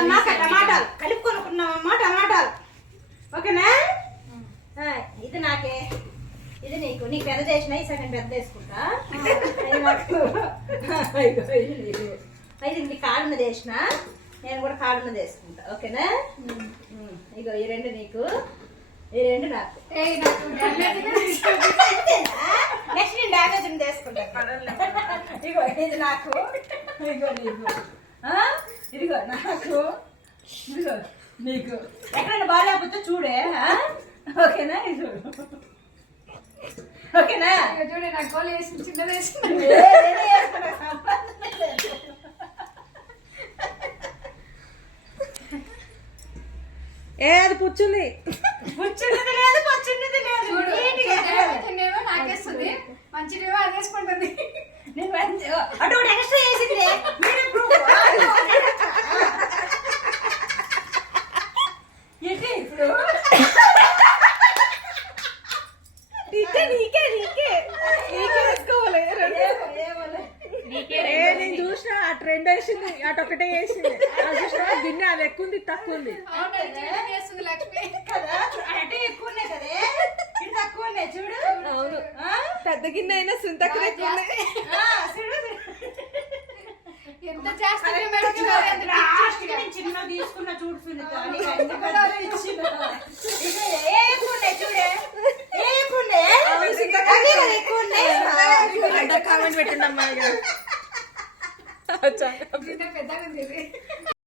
టమాటాలు కలుపుకొనుకున్నామమ్మా, టమాటాలు. ఓకేనా? ఇది నాకే, ఇది నీకు. నీకు పెద్ద చేసిన ఈ సగం పెద్ద వేసుకుంటా. ఇది నీకు కాడున్నది వేసిన, నేను కూడా కాడున్నది వేసుకుంటా. ఓకేనా? ఇగో ఈ రెండు నీకు, ఈ రెండు నాకు. నెక్స్ట్ నేను డ్యామేజ్ ఉంది వేసుకుంటా. ఇగో ఇది నాకు, ఇగో నీకు, ఇదిగో నాకు, ఇదిగో నీకు. ఎక్కడైనా బాగాలేకపోతే చూడే. ఓకేనా? ఇది ఓకేనా? చూడే నాకు గోలు వేసి చిన్నది వేసి అది పుచ్చుంది, పుచ్చున్నది లేదు, పచ్చున్నది లేదు. చూడు నాకేస్తుంది, మంచిగా అది వేసుకుంటుంది. నేను అటు ఎక్స్ట్రా వేసింది. ఇప్పుడు నేను చూసిన ఆ ట్రెండ్ వేసింది, అటు ఒకటే వేసింది. గిన్నె అది ఎక్కువ ఉంది, తక్కువ ఉంది. లక్ష్మి కదా, అంటే ఎక్కువ ఉన్నాయి కదే, ఇది తక్కువ ఉన్నాయి. చూడు, అవును, పెద్ద గిన్నె అయినా సుంతకు చూడు ఎంత చేస్తానే చిన్న తీసుకున్న. చూడు సునీత, కామెంట్ పెట్టిందమ్మా.